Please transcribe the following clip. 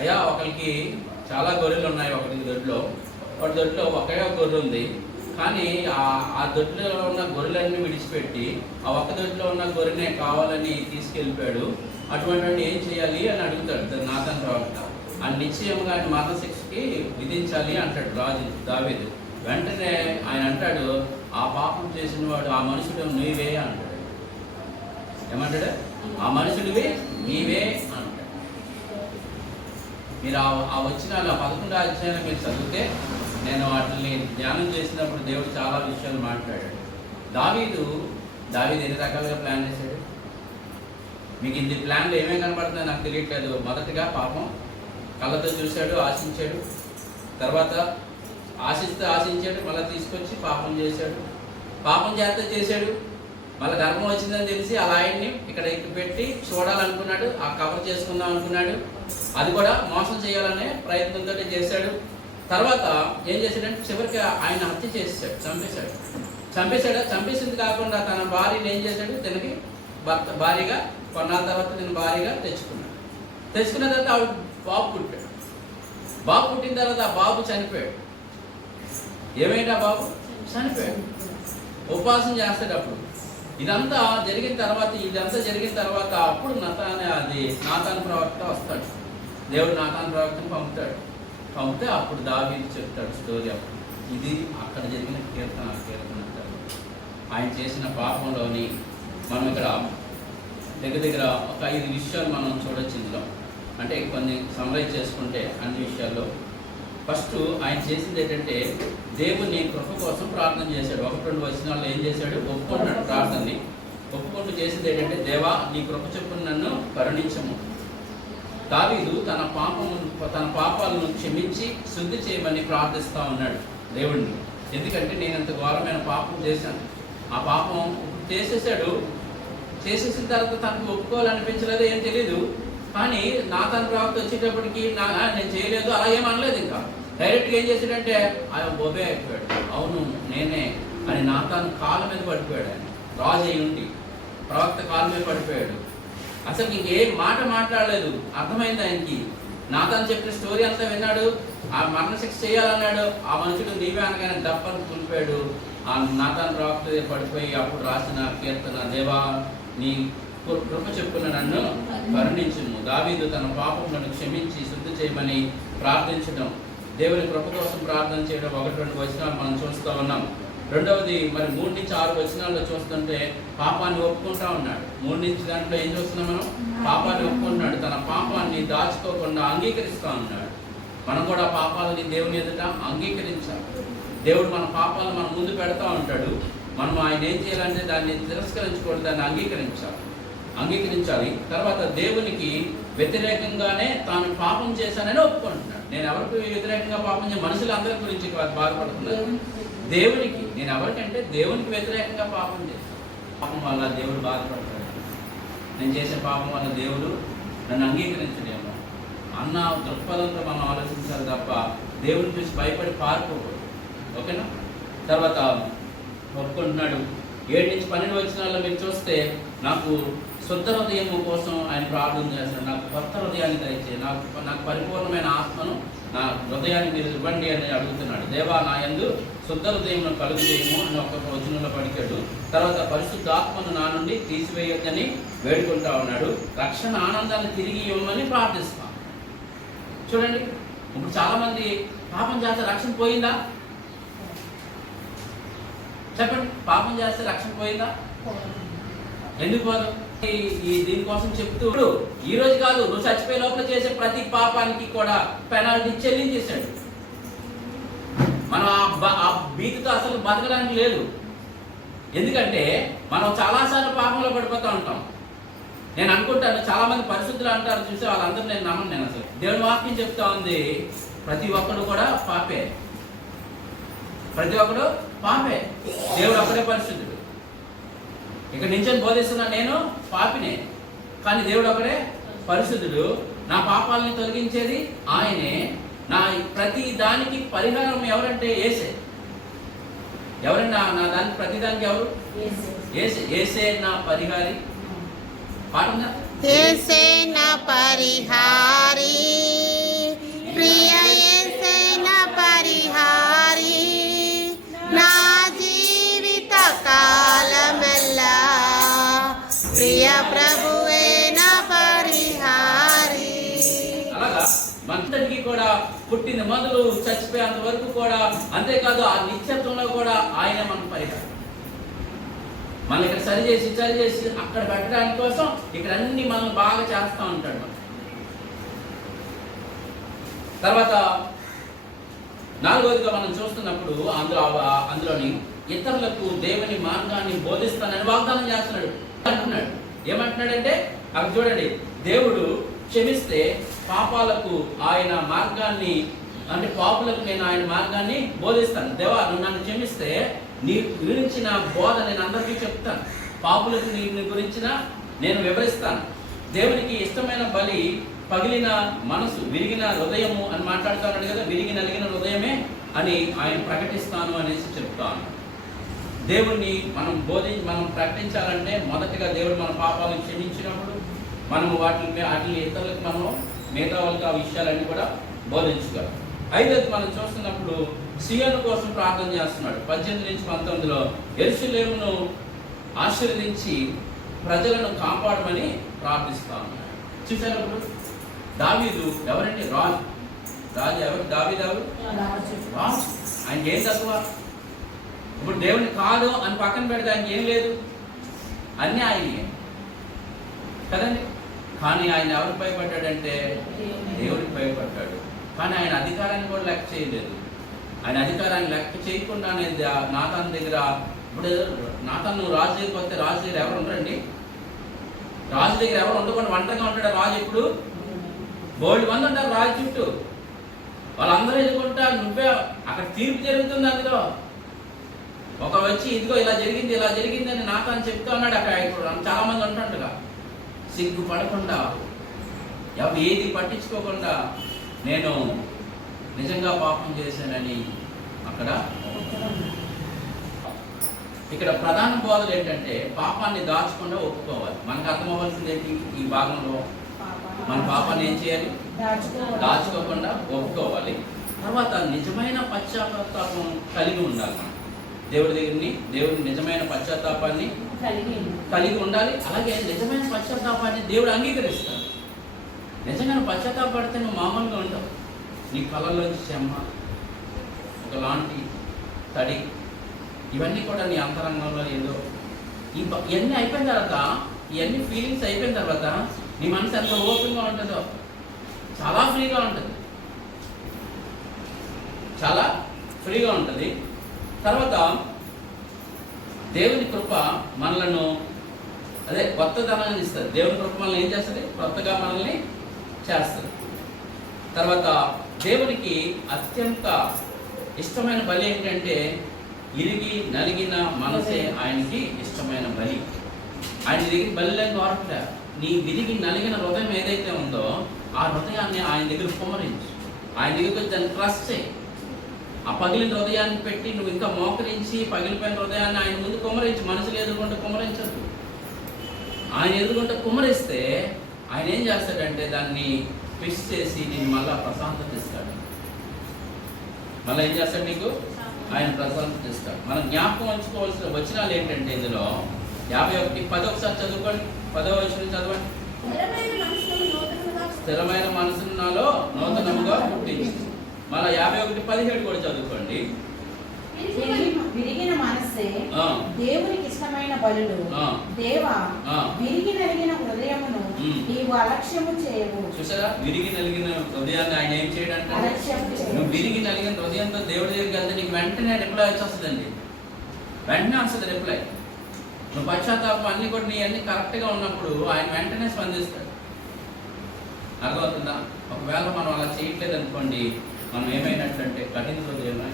అయ్యా ఒకరికి చాలా గొర్రెలు ఉన్నాయి. ఒకరికి దొడ్లో ఒక దొడ్లో ఒకే ఒక గొర్రె ఉంది. కానీ ఆ దొడ్లో ఉన్న గొర్రెలన్నీ విడిచిపెట్టి ఆ ఒక్క దొడ్లో ఉన్న గొర్రెనే కావాలని తీసుకెళ్ళిపోయాడు. అటువంటి ఏం చేయాలి అని అడుగుతాడు నాతాను ప్రవక్త. ఆ నిశ్చయంగా ఆయన మరణశిక్షకి విధించాలి అంటాడు రాజు దావీదు. వెంటనే ఆయన అంటాడు, ఆ పాపం చేసిన వాడు ఆ మనుషుడు నీవే అంటాడు. ఏమంటాడు? ఆ మనుషుడివి నీవే అంటాడు. మీరు ఆ వచ్చిన 11వ అధ్యాయాన్ని మీరు చదివితే, నేను వాటిని ధ్యానం చేసినప్పుడు దేవుడు చాలా విషయాలు మాట్లాడాడు. దావీదు ఎన్ని రకాలుగా ప్లాన్ చేశాడు. మీకు ఇన్ని ప్లాన్లు ఏమేమి కనబడుతుందో నాకు తెలియట్లేదు. మొదటిగా పాపం, కళ్ళతో చూశాడు, ఆశించాడు. తర్వాత ఆశించాడు, మళ్ళీ తీసుకొచ్చి పాపం చేశాడు. పాపం చేశాడు, మళ్ళీ గర్భం వచ్చిందని తెలిసి అలా ఆయన్ని ఇక్కడ పెట్టి చూడాలనుకున్నాడు, ఆ కవర్ చేసుకుందాం అనుకున్నాడు. అది కూడా మోసం చేయాలనే ప్రయత్నంతో చేశాడు. తర్వాత ఏం చేశాడంటే చివరికి ఆయన హత్య చేసేసాడు, చంపేసింది కాకుండా తన భార్యను ఏం చేశాడు, తనకి భార్యగా కొన్నాళ్ళ తర్వాత తన భార్యగా తెచ్చుకున్న తర్వాత ఆవిడ బాబు పుట్టిన తర్వాత ఆ బాబు చనిపోయాడు. ఏమైంది? ఆ బాబు చనిపోయాడు. ఉపవాసం చేస్తాడు. అప్పుడు ఇదంతా జరిగిన తర్వాత అప్పుడు నాతాను ప్రవక్త వస్తాడు. దేవుడు నాతాను ప్రవక్తను పంపితే అప్పుడు దావీదు చెప్తాడు స్టోరీ. అప్పుడు ఇది అక్కడ జరిగిన కీర్తన అంటారు. ఆయన చేసిన పాపంలోని మనం ఇక్కడ దగ్గర ఒక 5 విషయాలు మనం చూడొచ్చు ఇందులో. అంటే కొన్ని సమరైజ్ చేసుకుంటే అన్ని విషయాల్లో ఫస్ట్ ఆయన చేసింది ఏంటంటే దేవుని కృప కోసం ప్రార్థన చేశాడు. 1-2 వచనాల్లో ఏం చేశాడు? ఒప్పుకుంటున్నాడు. ప్రార్థనని ఒప్పుకుంటూ చేసింది ఏంటంటే, దేవా నీ కృప చొప్పున నన్ను కరుణించము. దావీదు తన పాపాలను క్షమించి శుద్ధి చేయమని ప్రార్థిస్తూ ఉన్నాడు దేవుడిని. ఎందుకంటే నేను అంత ఘోరమైన పాపం చేశాను. ఆ పాపం చేసేసిన తర్వాత తనకు ఒప్పుకోవాలనిపించలేదు, ఏం తెలీదు. కానీ నాతాను ప్రవక్త వచ్చేటప్పటికి నేను చేయలేదు అలా ఏమనలేదు. ఇంకా డైరెక్ట్గా ఏం చేశాడంటే ఆయన బొబే అయిపోయాడు. అవును నేనే అని నాతాను కాళ్ళ మీద పడిపోయాడు. ఆయన రాజు అయి ఉండి ప్రవక్త కాళ్ళ మీద పడిపోయాడు. అసలు ఇంకేం మాట మాట్లాడలేదు. అర్థమైంది ఆయనకి. నాతాను చెప్పిన స్టోరీ అంతా విన్నాడు. ఆ మరణశిక్ష చేయాలన్నాడు. ఆ మనుషుడు నీవే అనగానే దప్పని కూలిపోయాడు. ఆ నాతాను ప్రవక్త పడిపోయి అప్పుడు రాసిన కీర్తన, దేవా నీ కృప చెప్పున నన్ను కరుణించుము. దావీదు తన పాపములను క్షమించి శుద్ధి చేయమని ప్రార్థించడం, దేవుని కృప కోసం ప్రార్థన చేయడం 1-2 వచనాలు మనం చూస్తూ ఉన్నాం. రెండవది మరి 3-6 వచనాల్లో చూస్తుంటే పాపాన్ని ఒప్పుకుంటా ఉన్నాడు. 3 దాంట్లో ఏం చూస్తున్నాం మనం? పాపాన్ని ఒప్పుకుంటున్నాడు. తన పాపాన్ని దాచుకోకుండా అంగీకరిస్తూ ఉన్నాడు. మనం కూడా పాపాలని దేవుని ఎదుట అంగీకరించాలి. దేవుడు మన పాపాలను మన ముందు పెడతా ఉంటాడు. మనం ఆయన ఏం చేయాలంటే దాన్ని తిరస్కరించకూడదు, దాన్ని అంగీకరించాలి. తర్వాత దేవునికి వ్యతిరేకంగానే తాను పాపం చేశానని ఒప్పుకుంటున్నాడు. నేను ఎవరికి వ్యతిరేకంగా పాపం చేయ మనుషులందరి గురించి బాధపడుతున్నాను. దేవునికి నేను ఎవరికంటే దేవునికి వ్యతిరేకంగా పాపం చేశాను. పాపం వల్ల దేవుడు బాధపడతాడు. నేను చేసే పాపం వల్ల దేవుడు నన్ను అంగీకరించడేమో అన్న దృక్పథంతో మనం ఆలోచించాలి తప్ప దేవుడిని చూసి భయపడి పారిపోకూడదు. ఓకేనా? తర్వాత ఒప్పుకుంటున్నాడు. 7-12 వచనాల్లో మీరు చూస్తే నాకు శుద్ధ హృదయం కోసం ఆయన ప్రార్థన చేస్తున్నాడు. నాకు కొత్త హృదయాన్ని దయచేయి, నాకు పరిపూర్ణమైన ఆత్మను నా హృదయాన్ని మీరు ఇవ్వండి అని అడుగుతున్నాడు. దేవా నా యందు శుద్ధ హృదయం కలుగు చేయము అని ఒక వచనంలో పలికాడు. తర్వాత పరిశుద్ధాత్మను నా నుండి తీసివేయొద్దని వేడుకుంటా ఉన్నాడు. రక్షణ ఆనందాన్ని తిరిగి ఇవ్వమని ప్రార్థిస్తాను. చూడండి, ఇప్పుడు చాలామంది పాపం చేస్తే రక్షణ పోయిందా? చెప్పండి, పాపం చేస్తే రక్షణ పోయిందా? ఎందుకు పోదు? దీనికోసం చెప్తూ ఈ రోజు కాదు, నువ్వు చచ్చిపోయే లోపల చేసే ప్రతి పాపానికి కూడా పెనాల్టీ చెల్లించేశాడు. మనం ఆ భీతితో అసలు బతకడానికి లేదు. ఎందుకంటే మనం చాలాసార్లు పాపంలో పడిపోతూ ఉంటాం. నేను అనుకుంటాను చాలా మంది పరిశుద్ధులు అంటారు చూసి వాళ్ళందరూ నేను నమ్మను. నేను అసలు దేవుని వాక్యం చెప్తా ఉంది, ప్రతి ఒక్కడు కూడా పాపే. దేవుడు ఒక్కడే పరిశుద్ధుడు. ఇక్కడ నుంచి బోధిస్తున్నా నేను పాపినే, కానీ దేవుడు ఒకడే పరిశుద్ధుడు. నా పాపాలని తొలగించేది ఆయనే. నా ప్రతి దానికి పరిహారం ఎవరంటే యేసే. ఎవరండి నా దానికి ప్రతి దానికి ఎవరు? యేసే నా పరిహారి. పాట యేసే నా పరిహారి. మనందరికీ కూడా పుట్టిన మొదలు చచ్చిపోయేంత వరకు కూడా, అంతేకాదు ఆ నిత్యత్వంలో కూడా ఆయనే మన పరిహారం. మనం ఇక్కడ సరి చేసి అక్కడ పెట్టడానికి కోసం ఇక్కడ అన్ని మనం బాగా చేస్తూ ఉంటాడు మనం. తర్వాత నాలుగోదిగా మనం చూస్తున్నప్పుడు అందులోని ఇతరులకు దేవుని మార్గాన్ని బోధిస్తానని వాగ్దానం చేస్తున్నాడు అంటున్నాడు. ఏమంటున్నాడంటే అక్కడ చూడండి, దేవుడు క్షమిస్తే పాపాలకు ఆయన మార్గాన్ని, అంటే పాపులకు నేను ఆయన మార్గాన్ని బోధిస్తాను. దేవా, నువ్వు నన్ను క్షమిస్తే నీ గురించిన బోధ నేను అందరికీ చెప్తాను, పాపులకు నీ గురించిన నేను వివరిస్తాను. దేవునికి ఇష్టమైన బలి పగిలిన మనసు, విరిగిన హృదయము అని మాట్లాడుతున్నాడు కదా, విరిగి నలిగిన హృదయమే అని ఆయన ప్రకటిస్తాను అనేసి చెప్తాను. దేవుణ్ణి మనం ప్రకటించాలంటే మొదటిగా దేవుడు మన పాపాలను క్షమించినప్పుడు మనము వాటిని ఇతరులకు మనం మిగతా వాళ్ళకి ఆ విషయాలన్నీ కూడా బోధించగలం. ఐదోది మనం చూస్తున్నప్పుడు సియోను కోసం ప్రార్థన చేస్తున్నాడు. 18-19లో యెరూషలేమును ఆశీర్వదించి ప్రజలను కాపాడమని ప్రార్థిస్తా ఉన్నాడు. చూసారు అప్పుడు దావీదు ఎవరండి? రాజు ఎవరు? దావీదు రాజు. ఆయనకి ఏం తక్కువ? ఇప్పుడు దేవుని కాదు అని పక్కన పెడితే ఆయనకి ఏం లేదు, అన్నీ ఆయనే కదండి. కానీ ఆయన ఎవరికి భయపడ్డాడంటే దేవుడికి భయపడ్డాడు. కానీ ఆయన అధికారాన్ని కూడా లెక్క చేయలేదు. ఆయన అధికారాన్ని లెక్క చేయకుండా అనేది నాతాను దగ్గర, ఇప్పుడు నాతాను రాజు దగ్గరికి వస్తే రాజు దగ్గర ఎవరు ఉండరండి? రాజు దగ్గర ఎవరు ఉండకుండా ఒంటరిగా ఉంటాడు రాజు. ఇప్పుడు బోల్డ్ మంది ఉంటారు రాజు చుట్టూ, వాళ్ళందరూ ఎదుర్కొంటారు. నువ్వే అక్కడ తీర్పు జరుగుతుంది. అందులో ఒక వచ్చి ఇదిగో ఇలా జరిగింది అని నాతాను చెప్తా ఉన్నాడు. అక్కడ ఇప్పుడు చాలా మంది ఉంటుండగా సిగ్గుపడకుండా, ఏది పట్టించుకోకుండా నేను నిజంగా పాపం చేశానని అక్కడ. ఇక్కడ ప్రధాన బోధలు ఏంటంటే పాపాన్ని దాచకుండా ఒప్పుకోవాలి. మనకు అర్థమవ్వాల్సింది ఏంటి ఈ భాగంలో? మన పాపాన్ని ఏం చేయాలి? దాచుకోకుండా ఒప్పుకోవాలి. తర్వాత నిజమైన పశ్చాత్తాపం కలిగి ఉండాలి. మనం దేవుడి నిజమైన పశ్చాత్తాపాన్ని కలిగి ఉండాలి. అలాగే నిజమైన పశ్చాత్తాపాన్ని దేవుడు అంగీకరిస్తాడు. నిజంగా పశ్చాత్తాపడితే నువ్వు మామూలుగా ఉండవు. నీ కళ్ళలోంచి చెమ్మ, ఒకలాంటి తడి, ఇవన్నీ కూడా నీ అంతరంగంలో ఏదో ఇవన్నీ అయిపోయిన తర్వాత, ఇవన్నీ ఫీలింగ్స్ అయిపోయిన తర్వాత నీ మనసు ఎంత ఓపెన్గా ఉంటుందో, చాలా ఫ్రీగా ఉంటుంది, చాలా ఫ్రీగా ఉంటుంది. తర్వాత దేవుని కృప మనలను కొత్తదనాన్ని ఇస్తుంది. దేవుని కృప మనల్ని ఏం చేస్తుంది? కొత్తగా మనల్ని చేస్తుంది. తర్వాత దేవునికి అత్యంత ఇష్టమైన బలి ఏంటంటే ఇరిగి నలిగిన మనసే ఆయనకి ఇష్టమైన బలి. ఆయన దగ్గర బలిలేని కోరట్లే. నీ విరిగి నలిగిన హృదయం ఏదైతే ఉందో ఆ హృదయాన్ని ఆయన దగ్గర కుమ్మరించు. ఆయన దగ్గరికి వచ్చి దాన్ని ట్రస్ట్ చేయి. ఆ పగిలిన హృదయాన్ని పెట్టి నువ్వు ఇంకా మోకరించి పగిలిపోయిన హృదయాన్ని ఆయన ముందు కుమ్మరించు. మనసులు ఎదుర్కొంటే కుమ్మరించదు. ఆయన ఎదుర్కొంటే కుమ్మరిస్తే ఆయన ఏం చేస్తాడంటే దాన్ని ట్విస్ట్ చేసి నేను మళ్ళీ ప్రశాంతత ఇస్తాడు. మళ్ళీ ఏం చేస్తాడు? నీకు ఆయన ప్రశాంతత ఇస్తాడు. మనం జ్ఞాపకం ఉంచుకోవాల్సిన వచనాలు ఏంటంటే ఇందులో 51:10 ఒకసారి చదువుకోండి. 10వ వచనం చదవండి. స్థిరమైన మనసును నాలో నూతనముగా పుట్టించు. మళ్ళీ 51:17 కూడా చదువుకోండి. విరిగిన మనస్సే దేవునికి ఇష్టమైన బలులు. దేవా, విరిగి నలిగిన హృదయమును నీవు అలక్ష్యము చేయవు. చూసారా? విరిగి నలిగిన హృదయాన్ని ఆయన ఏం చేయడానికి? నువ్వు విరిగి నలిగిన హృదయంతో దేవుడి దగ్గరికి వెళ్తే నీకు వెంటనే రిప్లై వచ్చేస్తుందండి. వెంటనే వస్తుంది రిప్లై. నువ్వు పశ్చాత్తాపం అన్ని కూడా నీ అన్ని కరెక్ట్గా ఉన్నప్పుడు ఆయన వెంటనే స్పందిస్తాడు. అర్థమవుతుందా? ఒకవేళ మనం అలా చేయట్లేదు అనుకోండి, మనం ఏమైనట్లంటే కఠిన హృదయమే.